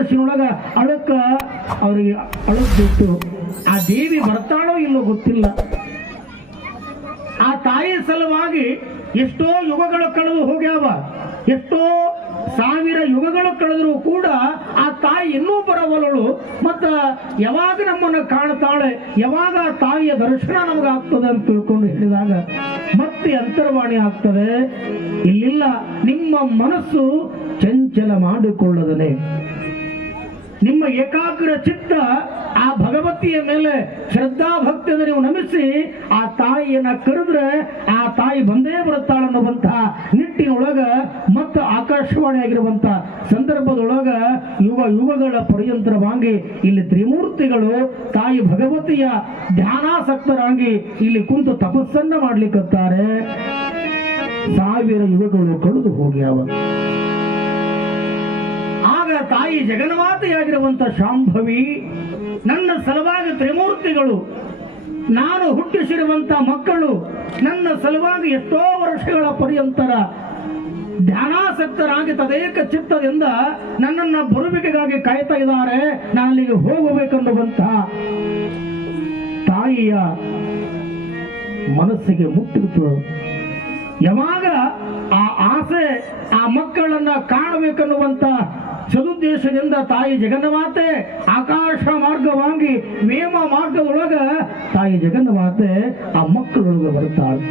ಮನಸ್ಸಿನೊಳಗ ಅಳಕ್ಕ ಅವರಿಗೆ ಅಳದ್ಬಿಟ್ಟು ಆ ದೇವಿ ಬರ್ತಾಳೋ ಇಲ್ಲೋ ಗೊತ್ತಿಲ್ಲ. ಆ ತಾಯಿ ಸಲುವಾಗಿ ಎಷ್ಟೋ ಯುಗಗಳು ಕಳೆದು ಹೋಗ್ಯಾವ. ಎಷ್ಟೋ ಸಾವಿರ ಯುಗಗಳು ಕಳೆದರೂ ಕೂಡ ಆ ತಾಯಿ ಇನ್ನೂ ಬರವಲಳು. ಮತ್ತ ಯಾವಾಗ ನಮ್ಮನ್ನು ಕಾಣ್ತಾಳೆ, ಯಾವಾಗ ಆ ತಾಯಿಯ ದರ್ಶನ ನಮಗಾಗ್ತದೆ ಅಂತ ತಿಳ್ಕೊಂಡು ಹೇಳಿದಾಗ ಮತ್ತೆ ಅಂತರ್ವಾಣಿ ಆಗ್ತದೆ. ಇಲ್ಲಿಲ್ಲ, ನಿಮ್ಮ ಮನಸ್ಸು ಚಂಚಲ ಮಾಡಿಕೊಳ್ಳದನೆ. ನಿಮ್ಮ ಏಕಾಗ್ರ ಚಿತ್ತ ಆ ಭಗವತಿಯ ಮೇಲೆ ಶ್ರದ್ಧಾ ಭಕ್ತಿಯನ್ನು ನೀವು ನಮಿಸಿ ಆ ತಾಯಿಯನ್ನ ಕರೆದ್ರೆ ಆ ತಾಯಿ ಬಂದೇ ಬರುತ್ತಾಳನ್ನುವಂತ ನಿಟ್ಟಿನೊಳಗ ಮತ್ತು ಆಕಾಶವಾಣಿ ಆಗಿರುವಂತ ಸಂದರ್ಭದೊಳಗ ಯುಗ ಯುಗಗಳ ಪರ್ಯಂತರವಾಗಿ ಇಲ್ಲಿ ತ್ರಿಮೂರ್ತಿಗಳು ತಾಯಿ ಭಗವತಿಯ ಧ್ಯಾನಾಸಕ್ತರಾಗಿ ಇಲ್ಲಿ ಕುಂತು ತಪಸ್ಸನ್ನ ಮಾಡ್ಲಿಕ್ಕತ್ತಾರೆ ಸಾವಿರ ಯುಗಗಳು ಕಳೆದು ಹೋಗ್ಯಾವ. ತಾಯಿ ಜಗನ್ಮಾತೆಯಾಗಿರುವಂತ ಶಾಂಭವಿ, ನನ್ನ ಸಲುವಾಗಿ ತ್ರಿಮೂರ್ತಿಗಳು, ನಾನು ಹುಟ್ಟಿಸಿರುವಂತಹ ಮಕ್ಕಳು, ನನ್ನ ಸಲುವಾಗಿ ಎಷ್ಟೋ ವರ್ಷಗಳ ಪರ್ಯಂತರ ಧ್ಯಾನಾಸಕ್ತರಾಗಿ ತದೇಕ ಚಿತ್ತದಿಂದ ನನ್ನನ್ನ ಬರುವಿಕೆಗಾಗಿ ಕಾಯ್ತಾ ಇದ್ದಾರೆ. ನಾನು ಅಲ್ಲಿಗೆ ಹೋಗಬೇಕೆನ್ನುವಂತಹ ತಾಯಿಯ ಮನಸ್ಸಿಗೆ ಮುಟ್ಟಿತು ಯಾವಾಗ ಆ ಆಸೆ, ಆ ಮಕ್ಕಳನ್ನ ಕಾಣಬೇಕನ್ನುವಂತ ಸದುದ್ದೇಶದಿಂದ ತಾಯಿ ಜಗನ್ಮಾತೆ ಆಕಾಶ ಮಾರ್ಗವಾಗಿ ವೇಮ ಮಾರ್ಗದೊಳಗ ತಾಯಿ ಜಗನ್ಮಾತೆ ಆ ಮಕ್ಕಳೊಳಗೆ ಬರ್ತಾಳೆ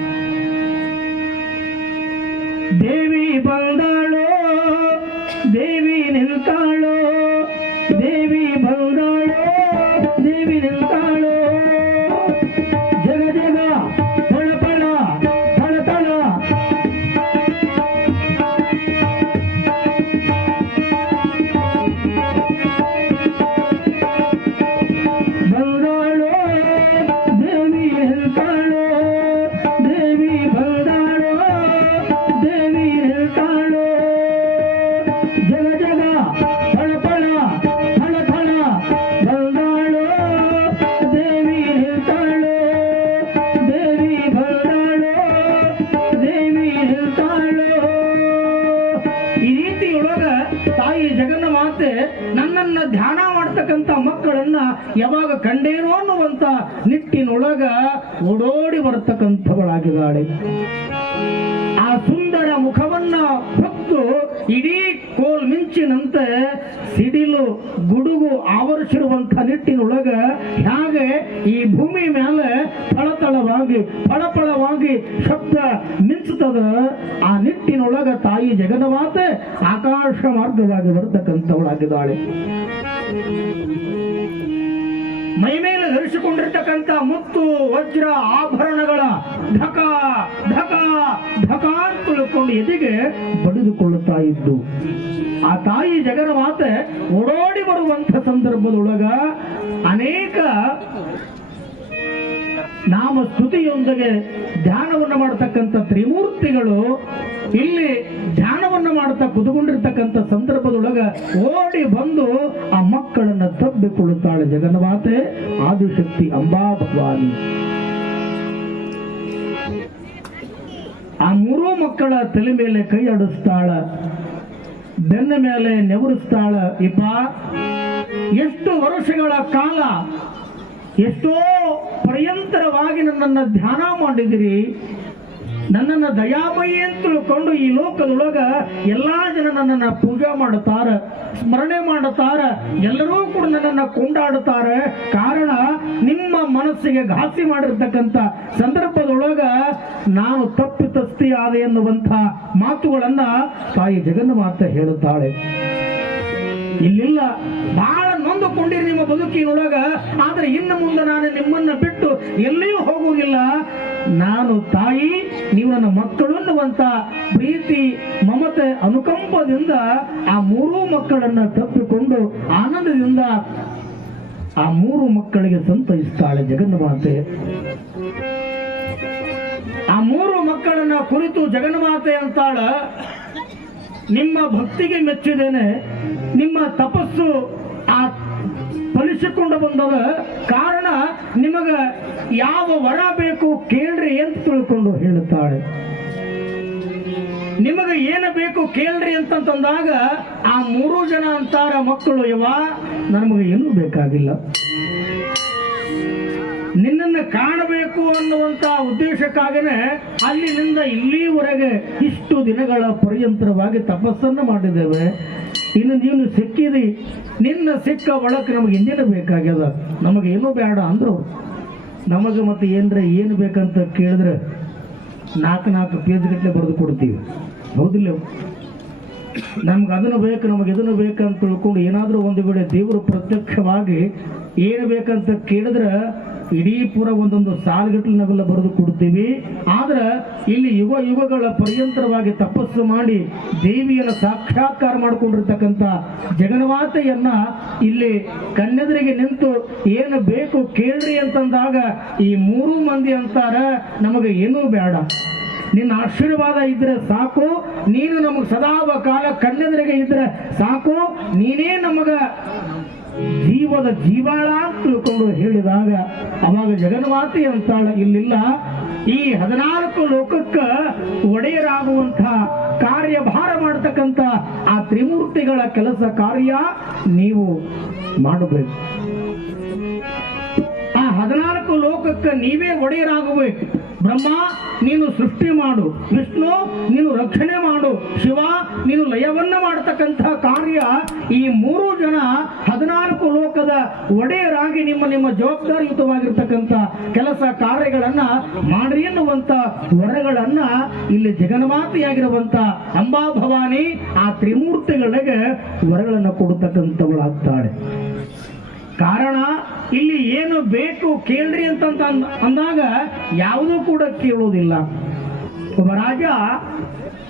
ದೇವಿ ಬಂದಾಳೋ, ದೇವಿ ನಿಲ್ತಾಳೋ ಜಗನ್ನ ಮಾತೆ ನನ್ನನ್ನ ಧ್ಯಾನ ಮಾಡ್ತಕ್ಕಂಥ ಮಕ್ಕಳನ್ನ ಯಾವಾಗ ಕಂಡೇನೋ ಅನ್ನುವಂತ ನಿಟ್ಟಿನೊಳಗ ಓಡೋಡಿ ಬರತಕ್ಕಂಥವಳಾಗಿದ್ದಾಳೆ. ಸುಂದರ ಮುಖವನ್ನ ಹೊತ್ತು ಇಡೀ ಕೋಲ್ ಮಿಂಚಿನಂತೆ ಸಿಡಿಲು, ಗುಡುಗು ಆವರಿಸಿರುವಂತ ನಿಟ್ಟಿನೊಳಗ ಹೇಗೆ ಈ ಭೂಮಿ ಮೇಲೆ ಫಳತಳವಾಗಿ ಫಳಫಳವಾಗಿ ಶಬ್ದ ಮಿಂಚುತ್ತದ ಆ ನಿಟ್ಟಿನೊಳಗ ತಾಯಿ ಜಗದವಾತೆ ಆಕಾಶ ಮಾರ್ಗವಾಗಿ ಬರ್ತಕ್ಕಂಥವಳಾಗಿದ್ದಾಳೆ. ಮೈ ಮೇಲೆ ಧರಿಸಿಕೊಂಡಿರ್ತಕ್ಕಂಥ ಮುತ್ತು ವಜ್ರ ಆಭರಣಗಳ ಢಕ ಅಂತ ತಿಳ್ಕೊಂಡು ಎದೆಗೆ ಬಡಿದುಕೊಳ್ಳುತ್ತಾ ಇದ್ದು. ಆ ತಾಯಿ ಜಗನ ಮಾತೆ ಓಡೋಡಿ ಬರುವಂತ ಸಂದರ್ಭದೊಳಗ ಅನೇಕ ನಾಮ ಸ್ತುತಿಯೊಂದಿಗೆ ಧ್ಯಾನವನ್ನು ಮಾಡತಕ್ಕಂಥ ತ್ರಿಮೂರ್ತಿಗಳು ಇಲ್ಲಿ ಧ್ಯಾನವನ್ನು ಮಾಡ್ತಾ ಕುದುಕೊಂಡಿರ್ತಕ್ಕಂಥ ಸಂದರ್ಭದೊಳಗ ಓಡಿ ಬಂದು ಆ ಮಕ್ಕಳನ್ನ ತಬ್ಬಿಕೊಳ್ಳುತ್ತಾಳೆ ಜಗನ್ಮಾತೆ ಆದಿಶಕ್ತಿ ಅಂಬಾ ಭವಾನಿ ಆ ಮೂರೂ ಮಕ್ಕಳ ತಲೆ ಮೇಲೆ ಕೈ ಆಡಿಸ್ತಾಳ, ಬೆನ್ನ ಮೇಲೆ ನೆವರಿಸ್ತಾಳ, ಇಪ್ಪ, ಎಷ್ಟು ವರ್ಷಗಳ ಕಾಲ ಎಷ್ಟೋ ಪರ್ಯಂತರವಾಗಿ ನನ್ನನ್ನು ಧ್ಯಾನ ಮಾಡಿದಿರಿ ನನ್ನನ್ನು ದಯಾಮಯಿ ಅಂತ ತಿಳ್ಕೊಂಡು ಈ ಲೋಕದೊಳಗ ಎಲ್ಲಾ ಜನ ನನ್ನನ್ನ ಪೂಜೆ ಮಾಡುತ್ತಾರ, ಸ್ಮರಣೆ ಮಾಡುತ್ತಾರ, ಎಲ್ಲರೂ ಕೂಡ ನನ್ನನ್ನ ಕೊಂಡಾಡುತ್ತಾರೆ. ಕಾರಣ ನಿಮ್ಮ ಮನಸ್ಸಿಗೆ ಘಾಸಿ ಮಾಡಿರ್ತಕ್ಕಂಥ ಸಂದರ್ಭದೊಳಗ ನಾನು ತಪ್ಪಿತಸ್ಥಿ ಆದೆ ಎನ್ನುವಂಥ ಮಾತುಗಳನ್ನ ತಾಯಿ ಜಗನ್ಮಾತೆ ಹೇಳುತ್ತಾಳೆ. ಇಲ್ಲಿಲ್ಲ ಬಹಳ ನೊಂದುಕೊಂಡಿರಿ ನಿಮ್ಮ ಬದುಕಿನೊಳಗ, ಆದ್ರೆ ಇನ್ನು ಮುಂದೆ ನಾನು ನಿಮ್ಮನ್ನ ಬಿಟ್ಟು ಎಲ್ಲಿಯೂ ಹೋಗುವುದಿಲ್ಲ. ನಾನು ತಾಯಿ, ನೀವು ನನ್ನ ಮಕ್ಕಳು ಅನ್ನುವಂತ ಪ್ರೀತಿ, ಮಮತೆ, ಅನುಕಂಪದಿಂದ ಆ ಮೂರೂ ಮಕ್ಕಳನ್ನ ತಪ್ಪಿಕೊಂಡು ಆನಂದದಿಂದ ಆ ಮೂರು ಮಕ್ಕಳಿಗೆ ಸಂತೈಸ್ತಾಳೆ ಜಗನ್ಮಾತೆ. ಆ ಮೂರು ಮಕ್ಕಳನ್ನ ಕುರಿತು ಜಗನ್ಮಾತೆ ಅಂತಾಳ, ನಿಮ್ಮ ಭಕ್ತಿಗೆ ಮೆಚ್ಚಿದ್ದೇನೆ, ನಿಮ್ಮ ತಪಸ್ಸು ಫಲಿಸಿಕೊಂಡು ಬಂದದ ಕಾರಣ ನಿಮಗೆ ಯಾವ ವರ ಬೇಕು ಕೇಳ್ರಿ ಅಂತ ತಿಳ್ಕೊಂಡು ಹೇಳುತ್ತಾಳೆ. ನಿಮಗೆ ಏನು ಬೇಕು ಕೇಳ್ರಿ ಅಂತಂದಾಗ ಆ ಮೂರು ಜನ ಅಂತಾರ ಮಕ್ಕಳು ಯವ ನಮಗೆ ಏನೂ ಬೇಕಾಗಿಲ್ಲ. ನಿನ್ನನ್ನು ಕಾಣಬೇಕು ಅನ್ನುವಂತ ಉದ್ದೇಶಕ್ಕಾಗನೆ ಅಲ್ಲಿನಿಂದ ಇಲ್ಲಿವರೆಗೆ ಇಷ್ಟು ದಿನಗಳ ಪರ್ಯಂತರವಾಗಿ ತಪಸ್ಸನ್ನು ಮಾಡಿದ್ದೇವೆ. ಇನ್ನು ನೀನು ಸಿಕ್ಕಿದಿ. ನಿನ್ನ ಸಿಕ್ಕ ಒಳಕ್ಕೆ ನಮಗೆ ಇನ್ನೇನು ಬೇಕಾಗ್ಯದ? ನಮಗೆ ಏನು ಬೇಡ ಅಂದ್ರು. ನಮಗೆ ಮತ್ತೆ ಏನರ ಏನು ಬೇಕಂತ ಕೇಳಿದ್ರೆ ನಾಲ್ಕು ನಾಲ್ಕು ಪೇಜ್ ಗಟ್ಟಲೆ ಬರೆದು ಕೊಡ್ತೀವಿ. ಹೌದಿಲ್ಲ ನಮ್ಗೆ ಅದನ್ನು ಬೇಕು, ನಮಗೆ ಇದನ್ನು ಬೇಕಂತ ತಿಳ್ಕೊಂಡು ಏನಾದರೂ ಒಂದು ವೇಳೆ ದೇವರು ಪ್ರತ್ಯಕ್ಷವಾಗಿ ಏನು ಬೇಕಂತ ಕೇಳಿದ್ರೆ ಇಡೀ ಪೂರ ಒಂದೊಂದು ಸಾಲುಗಟ್ಟಲೆ ನಾವೆಲ್ಲ ಬರೆದು ಕೊಡ್ತೀವಿ ಆದ್ರೆ ಇಲ್ಲಿ ಯುವ ಯುಗಗಳ ಪರ್ಯಂತರವಾಗಿ ತಪಸ್ಸು ಮಾಡಿ ದೇವಿಯನ್ನು ಸಾಕ್ಷಾತ್ಕಾರ ಮಾಡಿಕೊಂಡಿರ್ತಕ್ಕಂಥ ಜಗನ್ಮಾತೆಯನ್ನ ಇಲ್ಲಿ ಕಣ್ಣೆದುರಿಗೆ ನಿಂತು ಏನು ಬೇಕು ಕೇಳ್ರಿ ಅಂತಂದಾಗ ಈ ಮೂರು ಮಂದಿ ಅಂತಾರ, ನಮಗೆ ಏನೂ ಬೇಡ. ನಿನ್ನ ಆಶೀರ್ವಾದ ಇದ್ರೆ ಸಾಕು. ನೀನು ನಮಗೆ ಸದಾವ ಕಾಲ ಕಣ್ಣೆದುರಿಗೆ ಇದ್ರೆ ಸಾಕು. ನೀನೇ ನಮಗ ಜೀವದ ಜೀವಾಳ ಅಂತ ತಿಳ್ಕೊಂಡು ಹೇಳಿದಾಗ ಅವಾಗ ಜಗನ್ಮಾತೆ ಅಂತಾಳ, ಇಲ್ಲಿಲ್ಲ. ಈ ಹದಿನಾಲ್ಕು ಲೋಕಕ್ಕ ಒಡೆಯರಾಗುವಂಥ ಕಾರ್ಯಭಾರ ಮಾಡತಕ್ಕಂಥ ಆ ತ್ರಿಮೂರ್ತಿಗಳ ಕೆಲಸ ಕಾರ್ಯ ನೀವು ಮಾಡಬೇಕು. ಆ ಹದಿನಾಲ್ಕು ಲೋಕಕ್ಕೆ ನೀವೇ ಒಡೆಯರಾಗಬೇಕು. ಬ್ರಹ್ಮ, ನೀನು ಸೃಷ್ಟಿ ಮಾಡು. ವಿಷ್ಣು, ನೀನು ರಕ್ಷಣೆ ಮಾಡು. ಶಿವ, ನೀನು ಲಯವನ್ನ ಮಾಡತಕ್ಕಂತಹ ಕಾರ್ಯ ಈ ಮೂರು ಜನ ಹದಿನಾಲ್ಕು ಲೋಕದ ಒಡೆಯರಾಗಿ ನಿಮ್ಮ ನಿಮ್ಮ ಜವಾಬ್ದಾರಿಯುತವಾಗಿರ್ತಕ್ಕಂಥ ಕೆಲಸ ಕಾರ್ಯಗಳನ್ನ ಮಾಡ್ರಿ ಎನ್ನುವಂತ ವರಗಳನ್ನ ಇಲ್ಲಿ ಜಗನ್ಮಾತೆಯಾಗಿರುವಂತ ಅಂಬಾ ಭವಾನಿ ಆ ತ್ರಿಮೂರ್ತಿಗಳಿಗೆ ವರಗಳನ್ನು ಕೊಡತಕ್ಕಂಥವಳಾಗ್ತಾಳೆ. ಕಾರಣ ಇಲ್ಲಿ ಏನು ಬೇಕು ಕೇಳ್ರಿ ಅಂತ ಅಂದ- ಅಂದಾಗ ಯಾವುದೂ ಕೂಡ ಕೇಳುವುದಿಲ್ಲ. ಒಬ್ಬ ರಾಜ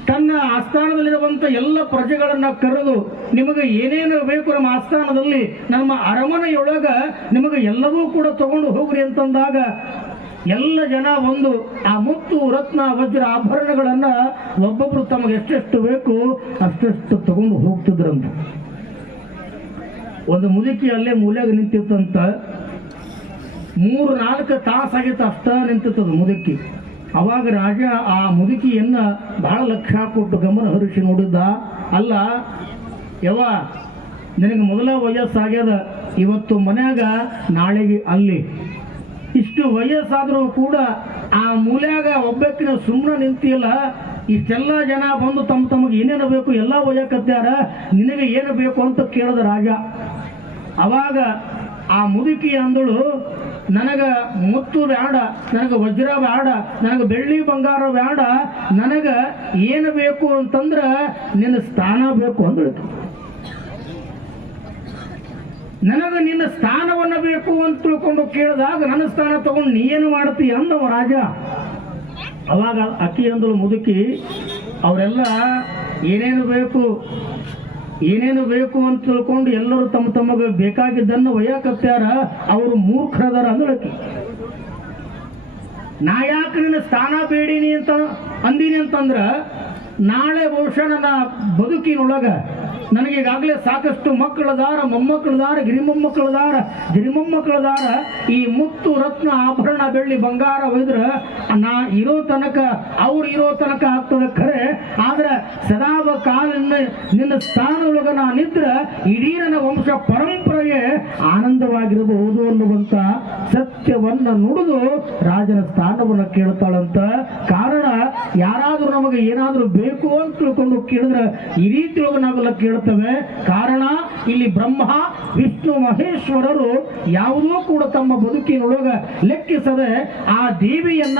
ತನ್ನ ಆಸ್ಥಾನದಲ್ಲಿರುವಂಥ ಎಲ್ಲ ಪ್ರಜೆಗಳನ್ನ ಕರೆದು, ನಿಮಗೆ ಏನೇನು ಬೇಕು ನಮ್ಮ ಆಸ್ಥಾನದಲ್ಲಿ, ನಮ್ಮ ಅರಮನೆಯೊಳಗ ನಿಮಗೆ ಎಲ್ಲವೂ ಕೂಡ ತಗೊಂಡು ಹೋಗ್ರಿ ಅಂತಂದಾಗ ಎಲ್ಲ ಜನ ಒಂದು ಆ ಮುತ್ತು ರತ್ನ, ವಜ್ರ ಆಭರಣಗಳನ್ನ ಒಬ್ಬೊಬ್ರು ತಮಗೆ ಎಷ್ಟೆಷ್ಟು ಬೇಕು ಅಷ್ಟೆಷ್ಟು ತಗೊಂಡು ಹೋಗ್ತಿದ್ರಂತ. ಒಂದು ಮುದುಕಿ ಅಲ್ಲೇ ಮೂಲೆಗೆ ನಿಂತಿತ್ತಂತ ಮೂರು ನಾಲ್ಕು ತಾಸಾಗಿತ್ತು ಅಷ್ಟ ನಿಂತಿತ್ತದ ಮುದುಕಿ. ಅವಾಗ ರಾಜ ಆ ಮುದುಕಿಯನ್ನ ಬಹಳ ಲಕ್ಷ ಕೊಟ್ಟು ಗಮನ ಹರಿಸಿ ನೋಡಿದ್ದ, ಅಲ್ಲ ಯವ ನಿನಗೆ ಮೊದಲ ವಯಸ್ಸಾಗ್ಯದ, ಇವತ್ತು ಮನ್ಯಾಗ ನಾಳೆಗೆ ಅಲ್ಲಿ. ಇಷ್ಟು ವಯಸ್ಸಾದರೂ ಕೂಡ ಆ ಮೂಲ್ಯಾಗ ಒಬ್ಬಕ್ಕಿನ ಸುಮ್ಮನೆ ನಿಂತಿಲ್ಲ ಇಷ್ಟೆಲ್ಲ ಜನ ಬಂದು ತಮ್ಮ ತಮಗೆ ಏನೇನು ಬೇಕು, ಎಲ್ಲ ಒಯ್ಯಕತ್ಯಾರ ನಿನಗೆ ಏನು ಬೇಕು ಅಂತ ಕೇಳಿದ ರಾಜ. ಅವಾಗ ಆ ಮುದುಕಿ ಅಂದಳು, ನನಗೆ ಮುತ್ತು ಬೇಡ ನನಗೆ ವಜ್ರ ಬೇಡ ನನಗೆ ಬೆಳ್ಳಿ ಬಂಗಾರ ಬೇಡ ನನಗೆ ಏನು ಬೇಕು ಅಂತಂದ್ರೆ ನಿನ್ನ ಸ್ಥಾನ ಬೇಕು ಅಂದಳು. ನನಗೆ ನಿನ್ನ ಸ್ಥಾನವನ್ನ ಬೇಕು ಅಂತ ತಿಳ್ಕೊಂಡು ಕೇಳಿದಾಗ ನನ್ನ ಸ್ಥಾನ ತಗೊಂಡು ನೀ ಏನು ಮಾಡ್ತೀಯ ಅಂದವ ರಾಜ. ಅವಾಗ ಅಕ್ಕಿ ಅಂದಳು ಮುದುಕಿ, ಅವರೆಲ್ಲ ಏನೇನು ಬೇಕು ಏನೇನು ಬೇಕು ಅಂತ ತಿಳ್ಕೊಂಡು ಎಲ್ಲರೂ ತಮ್ಮ ತಮಗೆ ಬೇಕಾಗಿದ್ದನ್ನು ಒಯ್ಯಾಕತ್ಯಾರ ಅವರು ಮೂರ್ಖರದಾರ ಅಂದಳಕ್ಕೆ ನಾ ಯಾಕೆ ನಿನ್ನ ಸ್ಥಾನ ಬೇಡೀನಿ ಅಂತ ಅಂದೀನಿ ಅಂತಂದ್ರೆ, ನಾಳೆ ಬಹುಶಃ ನನ್ನ ಬದುಕಿನೊಳಗ ನನಗೆ ಈಗಾಗಲೇ ಸಾಕಷ್ಟು ಮಕ್ಕಳದಾರ, ಮೊಮ್ಮಕ್ಕಳದಾರ, ಗಿರಿಮೊಮ್ಮಕ್ಕಳದಾರ ಗಿರಿಮೊಮ್ಮಕ್ಕಳದಾರ, ಈ ಮುತ್ತು ರತ್ನ ಆಭರಣ ಬೆಳ್ಳಿ ಬಂಗಾರ ಒಯ್ದ್ರ ನಾ ಇರೋ ತನಕ, ಅವ್ರು ಇರೋ ತನಕ ಆಗ್ತದ ಖರೆ. ಆದ್ರೆ ಸದಾವ ಕಾಲನ್ನ ನಿನ್ನ ಸ್ಥಾನದೊಳಗ ನಾನಿದ್ರ ಇಡೀ ನನ್ನ ವಂಶ ಪರಂಪರೆಗೆ ಆನಂದವಾಗಿರಬಹುದು ಅನ್ನುವಂತ ಸತ್ಯವನ್ನ ನುಡಿದು ರಾಜನ ಸ್ಥಾನವನ್ನು ಕೇಳ್ತಾಳಂತ ಕಾರಣ ಯಾರಾದ್ರೂ ನಮಗೆ ಏನಾದ್ರೂ ಬೇಕು ಅಂತ ತಿಳ್ಕೊಂಡು ಕೇಳಿದ್ರೆ ಈ ರೀತಿಯೊಳಗೆ ನಾವೆಲ್ಲ ಕೇಳ್ತೇವೆ ಕಾರಣ, ಇಲ್ಲಿ ಬ್ರಹ್ಮ, ವಿಷ್ಣು, ಮಹೇಶ್ವರರು ಯಾವುದೋ ಕೂಡ ತಮ್ಮ ಬದುಕಿನೊಳಗ ಲೆಕ್ಕಿಸದೆ ಆ ದೇವಿಯನ್ನ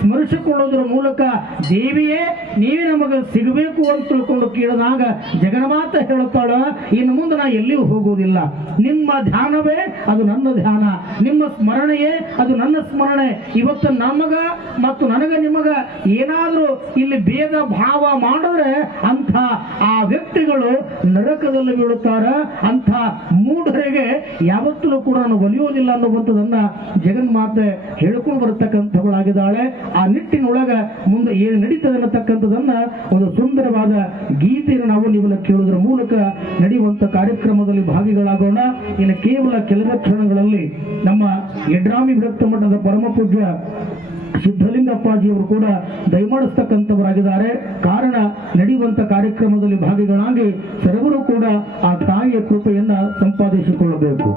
ಸ್ಮರಿಸಿಕೊಳ್ಳೋದ್ರ ಮೂಲಕ ದೇವಿಯೇ, ನೀವೇ ನಮಗೆ ಸಿಗಬೇಕು ಅಂತ ತಿಳ್ಕೊಂಡು ಕೇಳಿದಾಗ ಜಗನ್ಮಾತ ಹೇಳುತ್ತಾಳ, ಇನ್ನು ಮುಂದೆ ನಾ ಎಲ್ಲಿಯೂ ಹೋಗುವುದಿಲ್ಲ. ನಿಮ್ಮ ಧ್ಯಾನವೇ ಅದು ನನ್ನ ಧ್ಯಾನ. ನಿಮ್ಮ ಸ್ಮರಣೆಯೇ ಅದು ನನ್ನ ಸ್ಮರಣೆ. ಇವತ್ತು ನಮಗ ಮತ್ತು ನನಗ ನಿಮಗ ಏನಾದರೂ ಇಲ್ಲಿ ಭೇದ ಭಾವ ಮಾಡಿದ್ರೆ ಅಂಥ ಆ ವ್ಯಕ್ತಿಗಳು ನರಕದಲ್ಲಿ ಬೀಳುತ್ತಾರ? ಅಂಥ ಮೂಢರಿಗೆ ಯಾವತ್ತೂ ಕೂಡ ನಾನು ಒಲಿಯೋದಿಲ್ಲ ಅನ್ನುವಂಥದ್ದನ್ನ ಜಗನ್ಮಾತೆ ಹೇಳಿಕೊಂಡು ಬರತಕ್ಕಂಥವಳಾಗಿದ್ದಾಳೆ. ಆ ನಿಟ್ಟಿನೊಳಗ ಮುಂದೆ ಏನು ನಡೀತದೆ ಅನ್ನತಕ್ಕಂಥದನ್ನ ಒಂದು ಸುಂದರವಾದ ಗೀತೆಯನ್ನು ನಾವು ನೀವೆಲ್ಲ ಕೇಳುವುದರ ಮೂಲಕ ನಡೆಯುವಂತ ಕಾರ್ಯಕ್ರಮದಲ್ಲಿ ಭಾಗಿಗಳಾಗೋಣ. ಇನ್ನು ಕೇವಲ ಕೆಲವೇ ಕ್ಷಣಗಳಲ್ಲಿ ನಮ್ಮ ಯಡ್ರಾಮಿ ವಿರಕ್ತ ಮಠದ ಪರಮ ಸಿದ್ಧಲಿಂಗಪ್ಪಾಜಿಯವರು ಕೂಡ ದಯಮಾಡಿಸ್ತಕ್ಕಂಥವರಾಗಿದ್ದಾರೆ. ಕಾರಣ ನಡೆಯುವಂತ ಕಾರ್ಯಕ್ರಮದಲ್ಲಿ ಭಾಗಿಗಳಾಗಿ ಸರ್ವರು ಕೂಡ ಆ ತಾಯಿಯ ಕೃಪೆಯನ್ನು ಸಂಪಾದಿಸಿಕೊಳ್ಳಬೇಕು.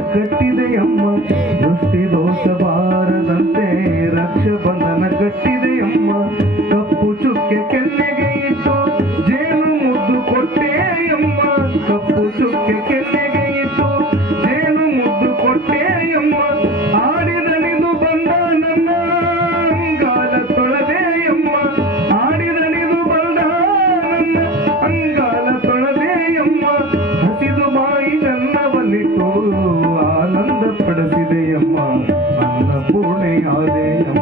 ಕಟ್ಟಿದೆಯಮ್ಮ ದೃಷ್ಟಿ ದೋಷ ಬಾ. ಮಲಿತು ಆನಂದ ಪಡಿಸಿದೆಯಮ್ಮ ನನ್ನ ಪೂರ್ಣೆಯಾದೆಯಮ್ಮ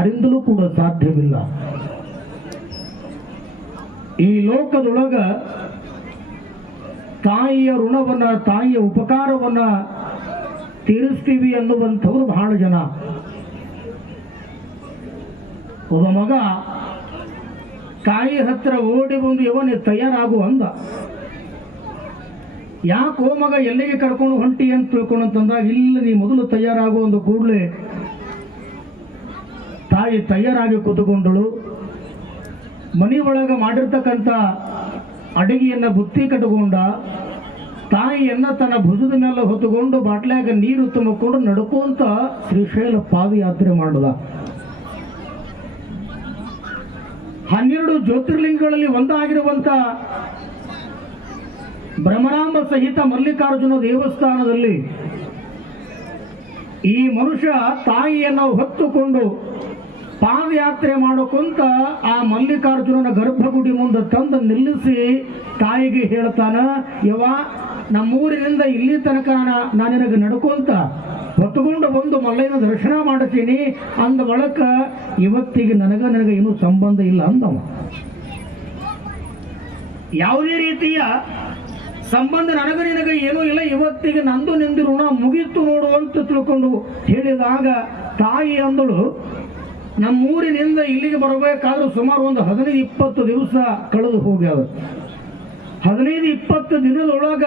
ಯಾರಿಂದಲೂ ಕೂಡ ಸಾಧ್ಯವಿಲ್ಲ. ಈ ಲೋಕದೊಳಗ ತಾಯಿಯ ಋಣವನ್ನ, ತಾಯಿಯ ಉಪಕಾರವನ್ನ ತೀರಿಸ್ತೀವಿ ಅನ್ನುವಂಥವ್ರು ಬಹಳ ಜನ. ಒಬ್ಬ ಮಗ ತಾಯಿ ಹತ್ರ ಓಡಿ ಬಂದು ಇವನೇ ತಯಾರಾಗು ಅಂದ. ಯಾಕೋ ಮಗ ಎಲ್ಲಿಗೆ ಕರ್ಕೊಂಡು ಹೊಂಟಿ ಅಂತ ತಿಳ್ಕೊಂಡಂತಂದಾಗ ಇಲ್ಲ, ನೀ ಮೊದಲು ತಯಾರಾಗುವ ಒಂದು ಕೂಡಲೇ ತಾಯಿ ತಯಾರಾಗಿ ಕೂತುಕೊಂಡಳು. ಮನೆ ಒಳಗೆ ಮಾಡಿರ್ತಕ್ಕಂಥ ಅಡಿಗೆಯನ್ನ ಬುತ್ತಿ ಕಟ್ಟಿಕೊಂಡ ತಾಯಿಯನ್ನ ತನ್ನ ಭುಜದ ಮೇಲೆ ಹೊತ್ತುಕೊಂಡು ಬಾಟ್ಲ್ಯಾಗ ನೀರು ತುಂಬಿಕೊಂಡು ನಡ್ಕೊಂತ ಶ್ರೀಶೈಲ ಪಾದಯಾತ್ರೆ ಮಾಡಿದ. ಹನ್ನೆರಡು ಜ್ಯೋತಿರ್ಲಿಂಗಗಳಲ್ಲಿ ಒಂದಾಗಿರುವಂತ ಭ್ರಮರಾಂಬ ಸಹಿತ ಮಲ್ಲಿಕಾರ್ಜುನ ದೇವಸ್ಥಾನದಲ್ಲಿ ಈ ಮನುಷ್ಯ ತಾಯಿಯನ್ನು ಹೊತ್ತುಕೊಂಡು ಪಾದಯಾತ್ರೆ ಮಾಡೋಕೊಂತ ಆ ಮಲ್ಲಿಕಾರ್ಜುನನ ಗರ್ಭಗುಡಿ ಮುಂದೆ ತಂದು ನಿಲ್ಲಿಸಿ ತಾಯಿಗೆ ಹೇಳ್ತಾನ ಯವ ನಮ್ಮೂರಿನಿಂದ ಇಲ್ಲಿ ತನಕ ನಾನು ನಿನಗೆ ನಡ್ಕೊಂತ ಹೊತ್ತುಕೊಂಡು ಬಂದು ಮಲ್ಲಯ್ಯನ ದರ್ಶನ ಮಾಡ್ತೀನಿ ಅಂದ ಬಳಕ ಇವತ್ತಿಗೆ ನನಗ ನನಗೆ ಏನೂ ಸಂಬಂಧ ಇಲ್ಲ ಅಂದವ. ಯಾವುದೇ ರೀತಿಯ ಸಂಬಂಧ ನನಗ ನಿನಗೆ ಏನೂ ಇಲ್ಲ, ಇವತ್ತಿಗೆ ನಂದು ನಿಂದು ಋಣ ಮುಗೀತು ನೋಡು ಅಂತ ತಿಳ್ಕೊಂಡು ಹೇಳಿದಾಗ ತಾಯಿ ಅಂದಳು ನಮ್ಮೂರಿನಿಂದ ಇಲ್ಲಿಗೆ ಬರಬೇಕಾದ್ರೂ ಸುಮಾರು ಒಂದು ಹದಿನೈದು, ಇಪ್ಪತ್ತು ದಿವಸ ಕಳೆದು ಹೋಗ್ಯಾವ ಹದಿನೈದು, ಇಪ್ಪತ್ತು ದಿನದೊಳಗ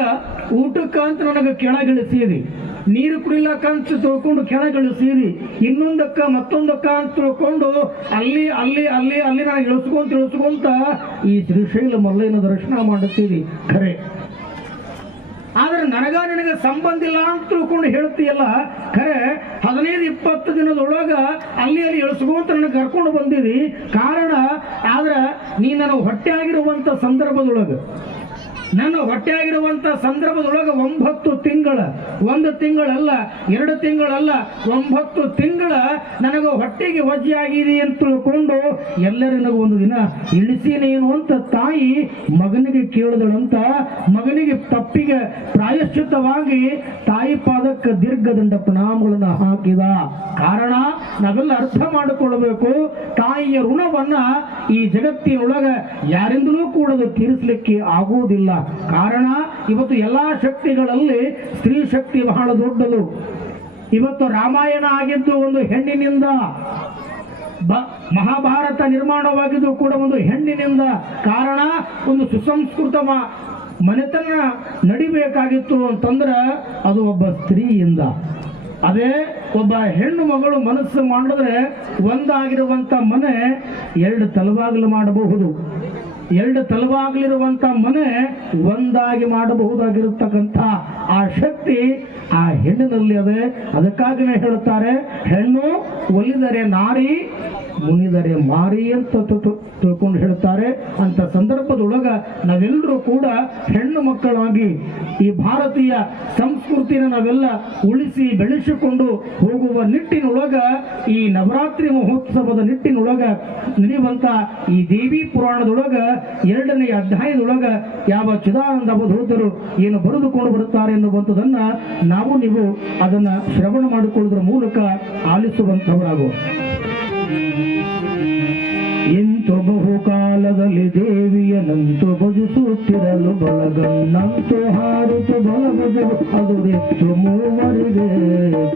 ಊಟಕ್ಕಂತ ನನಗೆ ಕೆಳಗಿಳಿಸೀರಿ ನೀರು ಕುಡಿಲಕ್ಕಂತ ತಿಳ್ಕೊಂಡು ಕೆಳಗಿಳಿಸೀರಿ ಇನ್ನೊಂದಕ್ಕ, ಮತ್ತೊಂದಕ್ಕ ಅಂತ ತಿಳ್ಕೊಂಡು ಅಲ್ಲಿ ಅಲ್ಲಿ ಅಲ್ಲಿ ಅಲ್ಲಿ ನಾನು ಇಳಿಸ್ಕೊಂತ ಇಳಿಸ್ಕೊಂತ ಈ ಶ್ರೀಶೈಲ ಮಲ್ಲಯ್ಯನ ದರ್ಶನ ಮಾಡುತ್ತೀರಿ. ಖರೆ. ಆದ್ರೆ ನನಗ ನಿನಗೆ ಸಂಬಂಧ ಇಲ್ಲ ಅಂತ ತಿಳ್ಕೊಂಡು ಹೇಳ್ತೀಯಲ್ಲ, ಖರೆ, ಹದಿನೈದು ಇಪ್ಪತ್ತು ದಿನದೊಳಗ ಅಲ್ಲಿ ಅಲ್ಲಿ ಇಳಿಸ್ಕೊಂತ ನನಗೆ ಕರ್ಕೊಂಡು ಬಂದಿದಿ. ಕಾರಣ, ಆದ್ರೆ ನೀ ನನಗೆ ಹೊಟ್ಟೆ ಆಗಿರುವಂತ ಸಂದರ್ಭದೊಳಗ ನಾನು ಹೊಟ್ಟೆಯಾಗಿರುವಂತ ಸಂದರ್ಭದೊಳಗೆ ಒಂಬತ್ತು ತಿಂಗಳ, ಒಂದು ತಿಂಗಳಲ್ಲ, ಎರಡು ತಿಂಗಳಲ್ಲ, ಒಂಬತ್ತು ತಿಂಗಳ ನನಗೆ ಹೊಟ್ಟೆಗೆ ವಜ್ಜೆ ಆಗಿದೆ ಅಂತ ತಿಳ್ಕೊಂಡು ಎಲ್ಲರಿಗೂ ಒಂದು ದಿನ ಇಳಿಸೀನೇನು ಅಂತ ತಾಯಿ ಮಗನಿಗೆ ಕೇಳಿದಳಂತ, ಮಗನಿಗೆ ತಪ್ಪಿಗೆ ಪ್ರಾಯಶ್ಚಿತವಾಗಿ ತಾಯಿ ಪಾದಕ್ಕೆ ದೀರ್ಘದಂಡ ಪ್ರಣಾಮಗಳನ್ನು ಹಾಕಿದ. ಕಾರಣ ನಾವೆಲ್ಲ ಅರ್ಥ ಮಾಡಿಕೊಳ್ಳಬೇಕು ತಾಯಿಯ ಋಣವನ್ನ ಈ ಜಗತ್ತಿನೊಳಗ ಯಾರಿಂದಲೂ ಕೂಡ ತೀರಿಸಲಿಕ್ಕೆ ಆಗುವುದಿಲ್ಲ. ಕಾರಣ ಇವತ್ತು ಎಲ್ಲಾ ಶಕ್ತಿಗಳಲ್ಲಿ ಸ್ತ್ರೀ ಶಕ್ತಿ ಬಹಳ ದೊಡ್ಡದು. ಇವತ್ತು ರಾಮಾಯಣ ಆಗಿದ್ದು ಒಂದು ಹೆಣ್ಣಿನಿಂದ ಮಹಾಭಾರತ ನಿರ್ಮಾಣವಾಗಿದ್ದು ಕೂಡ ಒಂದು ಹೆಣ್ಣಿನಿಂದ. ಕಾರಣ ಒಂದು ಸುಸಂಸ್ಕೃತ ಮನೆತನ ನಡಿಬೇಕಾಗಿತ್ತು ಅಂತಂದ್ರೆ ಅದು ಒಬ್ಬ ಸ್ತ್ರೀಯಿಂದ. ಅದೇ ಒಬ್ಬ ಹೆಣ್ಣು ಮಗಳು ಮನಸ್ಸು ಮಾಡಿದ್ರೆ ಒಂದಾಗಿರುವಂತ ಮನೆ ಎರಡು ತಲವಾಗಲು ಮಾಡಬಹುದು. ಎರಡು ತಲವಾಗಲಿರುವಂತ ಮನೆ ಒಂದಾಗಿ ಮಾಡಬಹುದಾಗಿರತಕ್ಕಂಥ ಆ ಶಕ್ತಿ ಆ ಹೆಣ್ಣಿನಲ್ಲಿ ಅದೇ. ಅದಕ್ಕಾಗಿನೇ ಹೇಳುತ್ತಾರೆ, ಹೆಣ್ಣು ಒಲಿದರೆ ನಾರಿ ಮುನಿದರೆ ಮಾರಿ ಅಂತ ತಿಳ್ಕೊಂಡು ಹೇಳ್ತಾರೆ ಅಂತ ಸಂದರ್ಭದೊಳಗ ನಾವೆಲ್ಲರೂ ಕೂಡ ಹೆಣ್ಣು ಮಕ್ಕಳಾಗಿ ಈ ಭಾರತೀಯ ಸಂಸ್ಕೃತಿನ ನಾವೆಲ್ಲ ಉಳಿಸಿ ಬೆಳೆಸಿಕೊಂಡು ಹೋಗುವ ನಿಟ್ಟಿನೊಳಗ ಈ ನವರಾತ್ರಿ ಮಹೋತ್ಸವದ ನಿಟ್ಟಿನೊಳಗ ನಡೆಯುವಂತ ಈ ದೇವಿ ಪುರಾಣದೊಳಗ ಎರಡನೇ ಅಧ್ಯಾಯದೊಳಗ ಯಾವ ಚಿದಾನಂದ ಅವಧೂತರು ಏನು ಬರೆದುಕೊಂಡು ಬರುತ್ತಾರೆ ಎನ್ನುವಂಥದನ್ನ ನಾವು ನೀವು ಅದನ್ನ ಶ್ರವಣ ಮಾಡಿಕೊಳ್ಳುವುದರ ಮೂಲಕ ಆಲಿಸುವಂತವರಾಗುವ ಇಂತು ಬಹುಕಾಲದಲ್ಲಿ ದೇವಿಯ ನಂತು ಭಜಿಸುತ್ತಿರಲು ಬಳಗನ್ನಂತು ಹಾರಿತು ಬಲಭುಜ ಅದು ಹೆಚ್ಚು ಮೂವರಿಗೆ